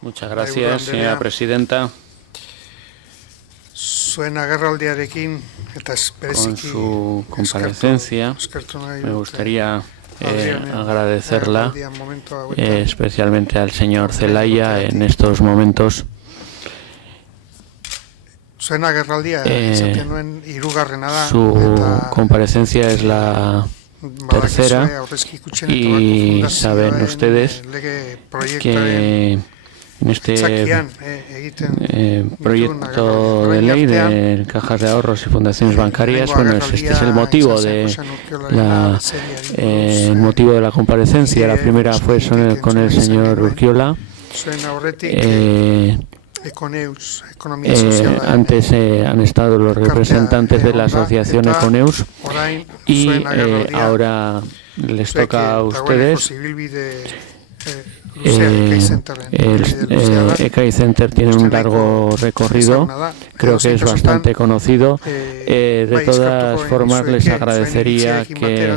Muchas gracias, señora presidenta. Con su comparecencia me gustaría agradecerla especialmente al señor Zelaya en estos momentos. Su comparecencia es la tercera y saben ustedes que en este proyecto de ley de cajas de ahorros y fundaciones bancarias, bueno, este es el motivo de la comparecencia. La primera fue con el señor Urquiola. Antes han estado los representantes de la asociación Econeus y ahora les toca a ustedes. ECAI Center tiene un largo recorrido, creo que es bastante conocido. De todas formas, les agradecería que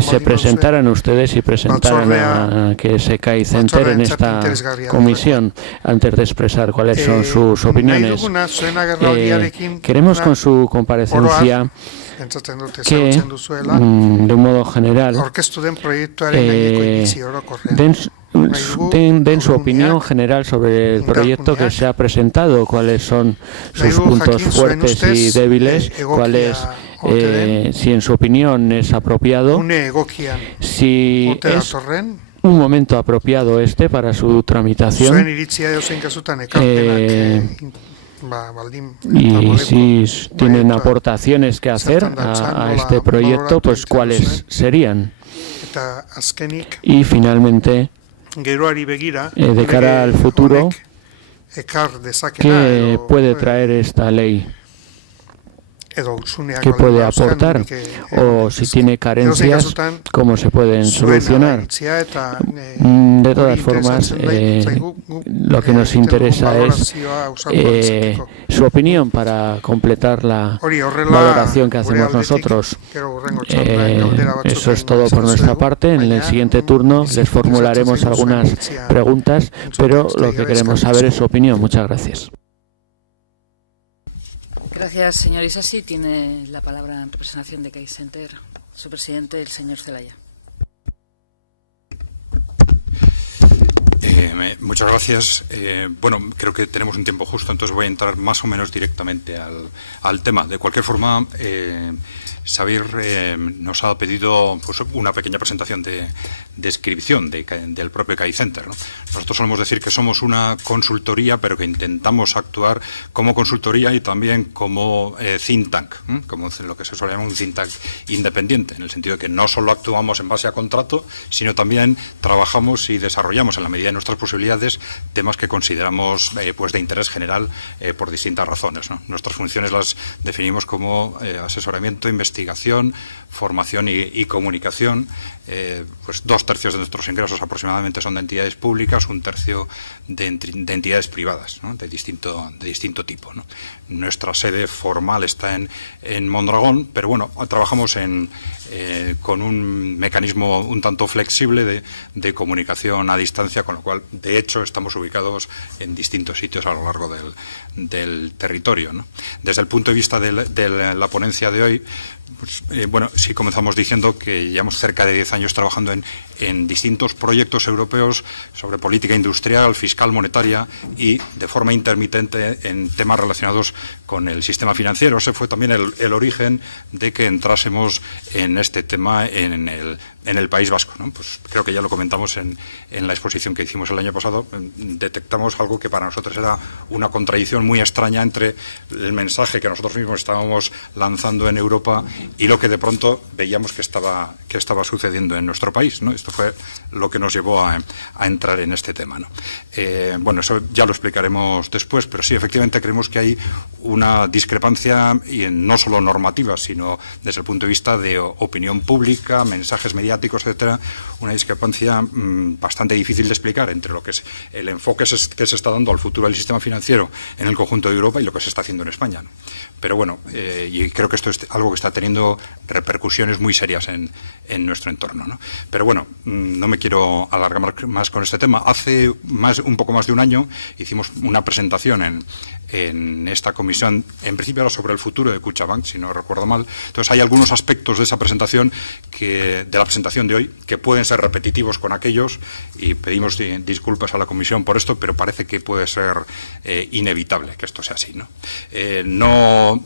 se presentaran ustedes y presentaran a que es ECAI Center en esta comisión antes de expresar cuáles son sus opiniones. Queremos con su comparecencia que, de un modo general, den su opinión general sobre el proyecto que se ha presentado, cuáles son sus puntos fuertes y débiles, si en su opinión es apropiado, si es un momento apropiado para su tramitación, y si tienen aportaciones que hacer a este proyecto, pues cuáles serían. Y finalmente, de cara al futuro, ¿qué puede traer esta ley? ¿Qué puede aportar? O si tiene carencias, ¿cómo se pueden solucionar? De todas formas, lo que nos interesa es su opinión para completar la valoración que hacemos nosotros. Eso es todo por nuestra parte. En el siguiente turno les formularemos algunas preguntas, pero lo que queremos saber es su opinión. Muchas gracias. Gracias, señor Isasi. Tiene la palabra en representación de ECAI Center su presidente, el señor Zelaya. Muchas gracias. Bueno, creo que tenemos un tiempo justo, entonces voy a entrar más o menos directamente al tema. De cualquier forma, Xavier nos ha pedido pues, una pequeña presentación de descripción del propio ECAI Center, ¿no? Nosotros solemos decir que somos una consultoría, pero que intentamos actuar como consultoría y también como think tank, como lo que se suele llamar un think tank independiente, en el sentido de que no solo actuamos en base a contrato, sino también trabajamos y desarrollamos en la medida de nuestras posibilidades temas que consideramos pues de interés general por distintas razones, ¿no? Nuestras funciones las definimos como asesoramiento, investigación, formación y comunicación. Pues 2/3 de nuestros ingresos aproximadamente son de entidades públicas, 1/3 de entidades privadas, ¿no? de distinto tipo, ¿no? Nuestra sede formal está en Mondragón, pero bueno, trabajamos con un mecanismo un tanto flexible de comunicación a distancia, con lo cual, de hecho, estamos ubicados en distintos sitios a lo largo del territorio, ¿no? Desde el punto de vista de la ponencia de hoy, pues, bueno, sí comenzamos diciendo que llevamos cerca de 10 años trabajando en distintos proyectos europeos sobre política industrial, fiscal, monetaria y de forma intermitente en temas relacionados con el sistema financiero. Ese fue también el origen de que entrásemos en este tema en el País Vasco, ¿no? Pues creo que ya lo comentamos en la exposición que hicimos el año pasado. Detectamos algo que para nosotros era una contradicción muy extraña entre el mensaje que nosotros mismos estábamos lanzando en Europa y lo que de pronto veíamos que estaba sucediendo en nuestro país, ¿no? Esto fue lo que nos llevó a entrar en este tema, ¿no? Bueno, eso ya lo explicaremos después, pero sí, efectivamente creemos que hay una discrepancia, y no solo normativa, sino desde el punto de vista de opinión pública, mensajes mediáticos mediáticos, etcétera, una discrepancia bastante difícil de explicar entre lo que es el enfoque que se está dando al futuro del sistema financiero en el conjunto de Europa y lo que se está haciendo en España, ¿no? Pero bueno, y creo que esto es algo que está teniendo repercusiones muy serias en nuestro entorno, ¿no? Pero bueno, no me quiero alargar más con este tema. Hace un poco más de un año hicimos una presentación en esta comisión, en principio era sobre el futuro de Kutxabank, si no recuerdo mal. Entonces hay algunos aspectos de esa presentación, de la presentación de hoy, que pueden ser repetitivos con aquellos, y pedimos disculpas a la comisión por esto, pero parece que puede ser inevitable que esto sea así, ¿no?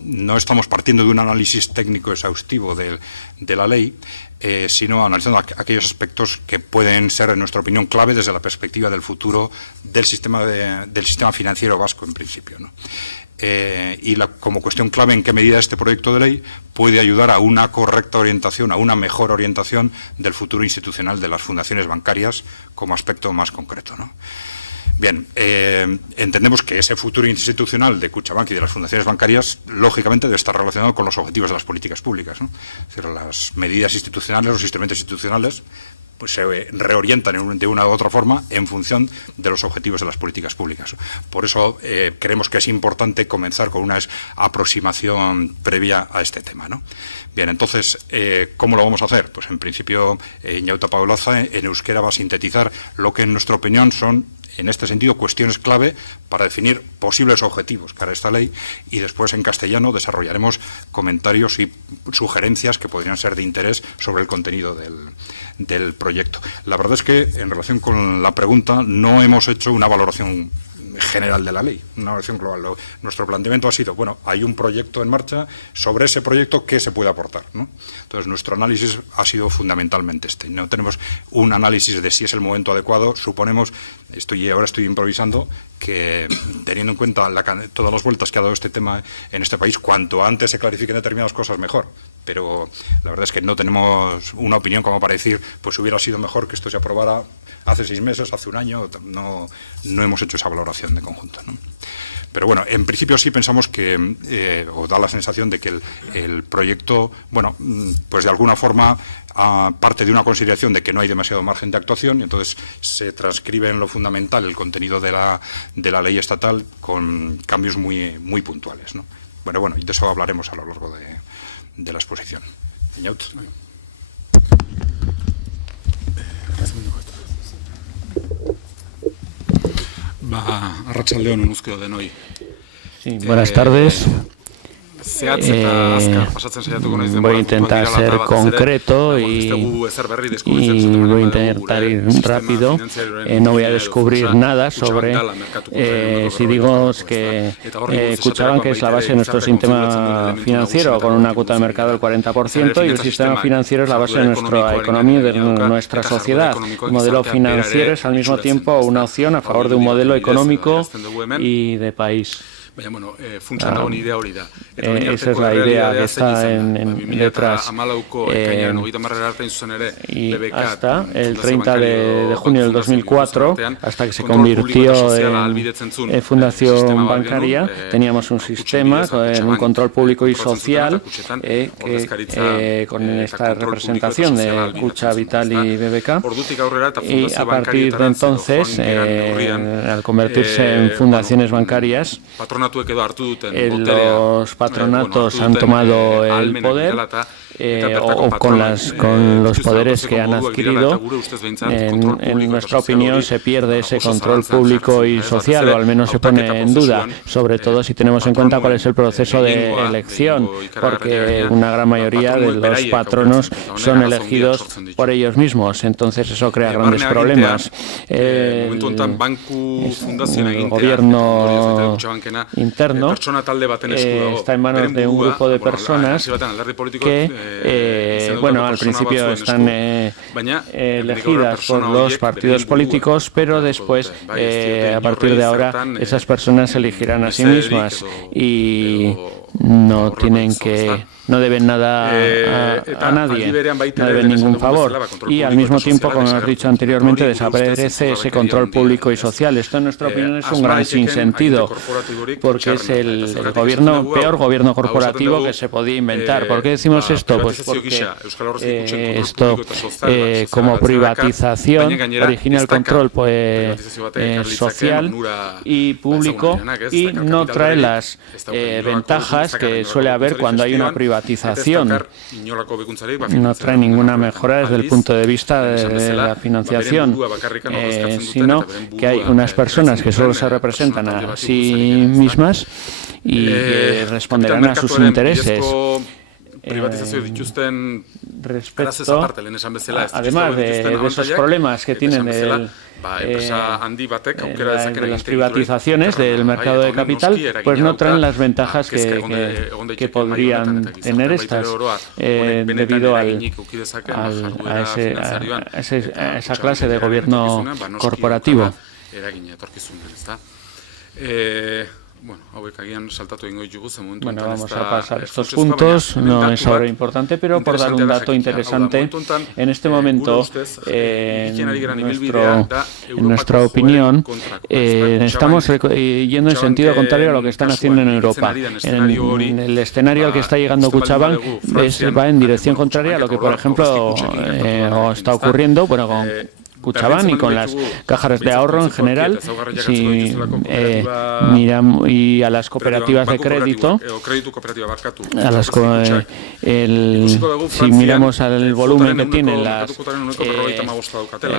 No estamos partiendo de un análisis técnico exhaustivo de la ley, sino analizando aquellos aspectos que pueden ser, en nuestra opinión, clave desde la perspectiva del futuro del sistema financiero vasco, en principio, ¿no? Y como cuestión clave, en qué medida este proyecto de ley puede ayudar a una correcta orientación, a una mejor orientación del futuro institucional de las fundaciones bancarias como aspecto más concreto, ¿no? Bien, entendemos que ese futuro institucional de Kutxabank y de las fundaciones bancarias, lógicamente, debe estar relacionado con los objetivos de las políticas públicas, ¿no? Es decir, las medidas institucionales, los instrumentos institucionales, pues se reorientan de una u otra forma en función de los objetivos de las políticas públicas. Por eso creemos que es importante comenzar con una aproximación previa a este tema, ¿no? Bien, entonces, ¿cómo lo vamos a hacer? Pues en principio, Iñauta Paulaza en euskera va a sintetizar lo que en nuestra opinión son, en este sentido, cuestiones clave para definir posibles objetivos para esta ley, y después en castellano desarrollaremos comentarios y sugerencias que podrían ser de interés sobre el contenido del proyecto. La verdad es que, en relación con la pregunta, no hemos hecho una valoración general de la ley, una valoración global. Nuestro planteamiento ha sido, bueno, hay un proyecto en marcha, sobre ese proyecto, ¿qué se puede aportar, ¿no? Entonces, nuestro análisis ha sido fundamentalmente este. No tenemos un análisis de si es el momento adecuado. Suponemos, ahora estoy improvisando, que teniendo en cuenta todas las vueltas que ha dado este tema en este país, cuanto antes se clarifiquen determinadas cosas, mejor. Pero la verdad es que no tenemos una opinión como para decir, pues hubiera sido mejor que esto se aprobara hace 6 meses, hace un año. No hemos hecho esa valoración de conjunto, ¿no? Pero bueno, en principio sí pensamos que, o da la sensación de que el proyecto, bueno, pues de alguna forma parte de una consideración de que no hay demasiado margen de actuación, y entonces se transcribe en lo fundamental el contenido de la ley estatal con cambios muy, muy puntuales, ¿no? Bueno, y de eso hablaremos a lo largo de la exposición. Iñaut. Arratsalde on unuzkeo denoi. Sí, buenas tardes. Voy a intentar ser concreto y voy a intentar ir rápido. No voy a descubrir nada sobre, si digo que Kutxabank es la base de nuestro sistema financiero, con una cuota de mercado del 40%, y el sistema financiero es la base de nuestra economía y de nuestra sociedad. El modelo financiero es al mismo tiempo una opción a favor de un modelo económico y de país. Esa es la idea que está detrás. Y hasta el 30 de junio del 2004, hasta que se convirtió en fundación bancaria, teníamos un sistema con un control público y social con esta representación de Kutxa, Vital y BBK. Y a partir de entonces, al convertirse en fundaciones bancarias, los patronatos han tomado el poder, o con los poderes que han adquirido. En nuestra opinión, se pierde ese control público y social, o al menos se pone en duda, sobre todo si tenemos en cuenta cuál es el proceso de elección, porque una gran mayoría de los patronos son elegidos por ellos mismos. Entonces eso crea grandes problemas. El gobierno interno está en manos de un grupo de personas que al principio están elegidas por los partidos políticos, pero después, a partir de ahora, esas personas se elegirán a sí mismas, y no deben nada a nadie, no deben ningún favor. Y al mismo tiempo, como hemos dicho anteriormente, desaparece ese control público y social. Esto, en nuestra opinión, es un gran sinsentido, porque es el peor gobierno corporativo que se podía inventar. ¿Por qué decimos esto? Pues porque esto, como privatización, origina el control social y público y no trae las ventajas que suele haber cuando hay una privatización. No trae ninguna mejora desde el punto de vista de la financiación, sino que hay unas personas que solo se representan a sí mismas y responderán a sus intereses. Respecto, además de esos problemas que tienen de las privatizaciones del mercado de capital, pues no traen las ventajas que podrían tener estas debido a esa clase de gobierno corporativo. Bueno, vamos a pasar estos puntos, no es ahora importante, pero por dar un dato interesante, en este momento, en nuestra opinión, estamos yendo en sentido contrario a lo que están haciendo en Europa. En el escenario al que está llegando Kutxabank va en dirección contraria a lo que, por ejemplo, está ocurriendo, bueno, con Kutxabank y con las cajas de ahorro en general, y a las cooperativas de crédito, si miramos al volumen que tienen las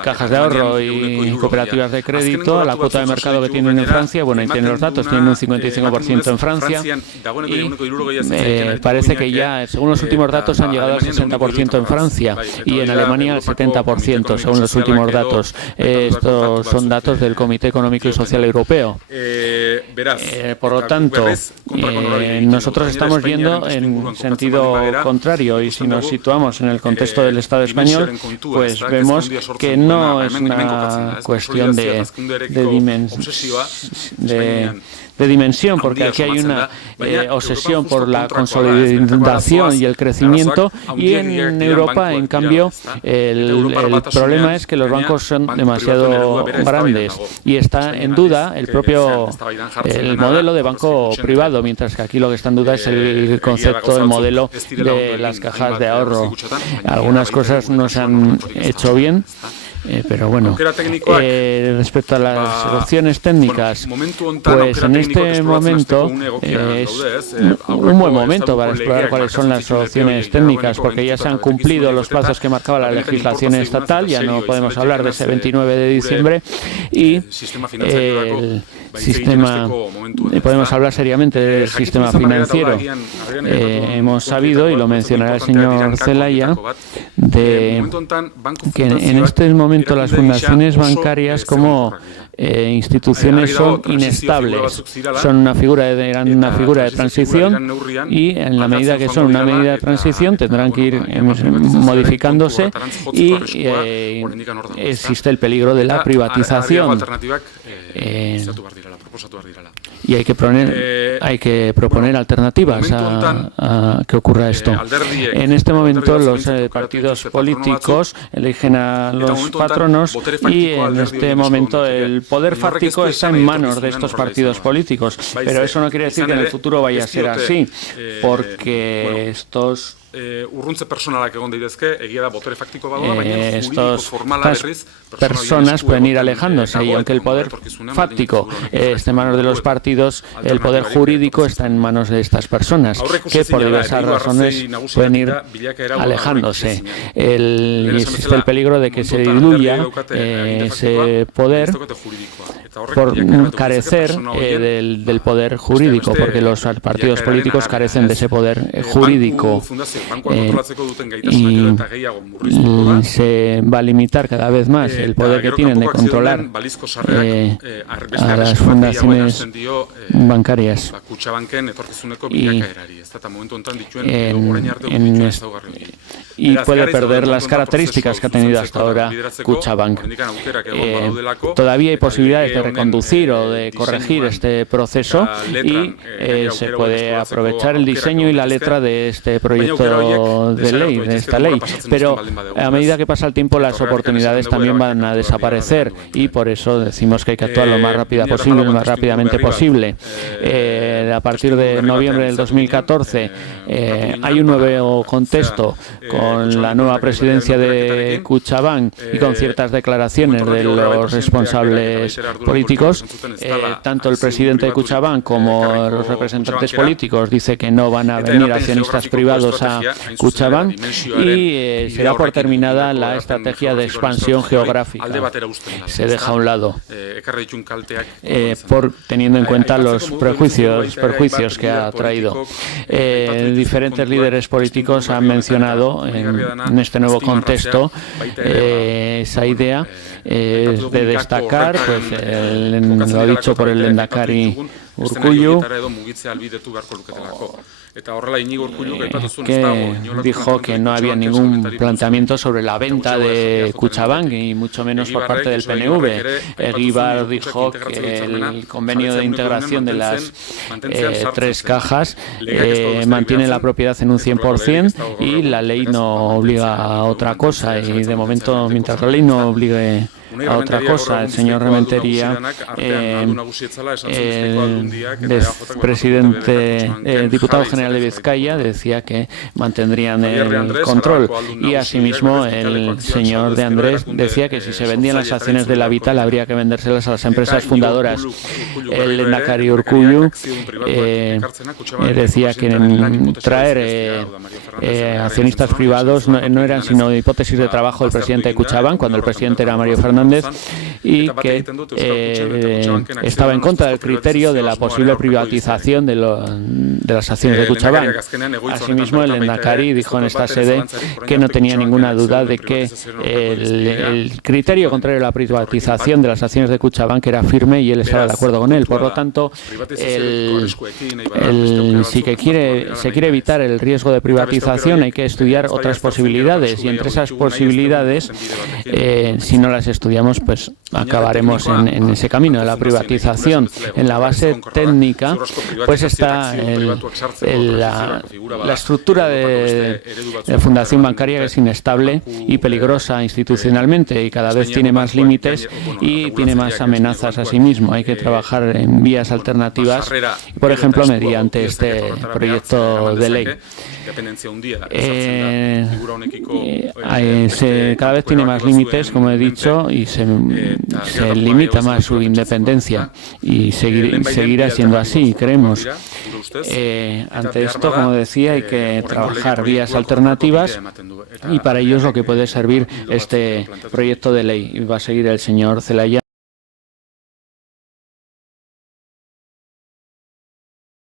cajas de ahorro y cooperativas de crédito, a la cuota de mercado que tienen en Francia, bueno, ahí tienen los datos, tienen un 55% en Francia y parece que ya, según los últimos datos, han llegado al 60% en Francia y en Alemania al 70%, según los últimos datos. Estos son datos del Comité Económico y Social Europeo. Por lo tanto, nosotros estamos yendo en sentido contrario y si nos situamos en el contexto del Estado español, pues vemos que no es una cuestión de dimensión, porque aquí hay una obsesión por la consolidación y el crecimiento, y en Europa, en cambio, el problema es que los bancos son demasiado grandes y está en duda el modelo de banco privado, mientras que aquí lo que está en duda es el concepto, el modelo de las cajas de ahorro. Algunas cosas no se han hecho bien, pero bueno, respecto a las opciones técnicas, pues en este momento es un buen momento para explorar cuáles son las opciones técnicas, porque ya se han cumplido los plazos que marcaba la legislación estatal, ya no podemos hablar de ese 29 de diciembre, y podemos hablar seriamente del sistema financiero. Hemos sabido, y lo mencionará el señor Zelaya, de que en este momento las fundaciones bancarias como instituciones son inestables, son una figura de transición, y en la medida que son una medida de transición tendrán que ir modificándose, y existe el peligro de la privatización. Y hay que proponer alternativas a que ocurra esto. En este momento los partidos políticos eligen a los patronos, y en este momento el poder fáctico está en manos de estos partidos políticos. Pero eso no quiere decir que en el futuro vaya a ser así, porque estas personas pueden ir alejándose, y aunque el poder fáctico esté en manos de los partidos, el poder jurídico está en manos de estas personas, que por diversas razones pueden ir alejándose. Existe el peligro de que se diluya ese poder por carecer del poder jurídico, porque los partidos políticos carecen de ese poder jurídico. y se va a limitar cada vez más el poder que tienen de controlar a las fundaciones bancarias. Y puede perder las características que ha tenido hasta ahora Kutxabank. Todavía hay posibilidades de reconducir o de corregir este proceso y se puede aprovechar el diseño y la letra de este proyecto de ley, de esta ley. Pero a medida que pasa el tiempo las oportunidades también van a desaparecer y por eso decimos que hay que actuar lo más rápidamente posible. A partir de noviembre del 2014 hay un nuevo contexto con la nueva presidencia de Kutxabank y con ciertas declaraciones de los responsables políticos. Tanto el presidente de Kutxabank como los representantes políticos dicen que no van a venir accionistas privados a Kutxabank y se da por terminada la estrategia de expansión geográfica. Se deja a un lado teniendo en cuenta los perjuicios que ha traído. Diferentes líderes políticos han mencionado en este nuevo contexto esa idea de destacar, pues lo ha dicho por el lehendakari Urkullu, que dijo que no había ningún planteamiento sobre la venta de Kutxabank y mucho menos por parte del PNV. Egibar dijo que el convenio de integración de las tres cajas mantiene la propiedad en un 100% y la ley no obliga a otra cosa y de momento mientras la ley no obligue a otra cosa. El señor Rementeria, diputado general de Vizcaya, decía que mantendrían el control y asimismo el señor de Andrés decía que si se vendían las acciones de la Vital habría que vendérselas a las empresas fundadoras. El lehendakari Urkullu decía que traer accionistas privados no eran sino hipótesis de trabajo del presidente de Kutxabank cuando el presidente era Mario Fernández y que estaba en contra del criterio de la posible privatización de las acciones de Kutxabank. Asimismo, el lehendakari dijo en esta sede que no tenía ninguna duda de que el criterio contrario a la privatización de las acciones de Kutxabank era firme y él estaba de acuerdo con él. Por lo tanto, si se quiere evitar el riesgo de privatización hay que estudiar otras posibilidades y entre esas posibilidades, si no las estudiamos, pues acabaremos en ese camino de la privatización. En la base técnica pues está la estructura de fundación bancaria, que es inestable y peligrosa institucionalmente y cada vez tiene más límites y tiene más amenazas a sí mismo. Hay que trabajar en vías alternativas, por ejemplo, mediante este proyecto de ley. Cada vez tiene más límites, como he dicho, y se limita más su independencia y seguirá siendo así, creemos. Ante esto, como decía, hay que trabajar vías alternativas y para ello es lo que puede servir este proyecto de ley. Y va a seguir el señor Zelaya.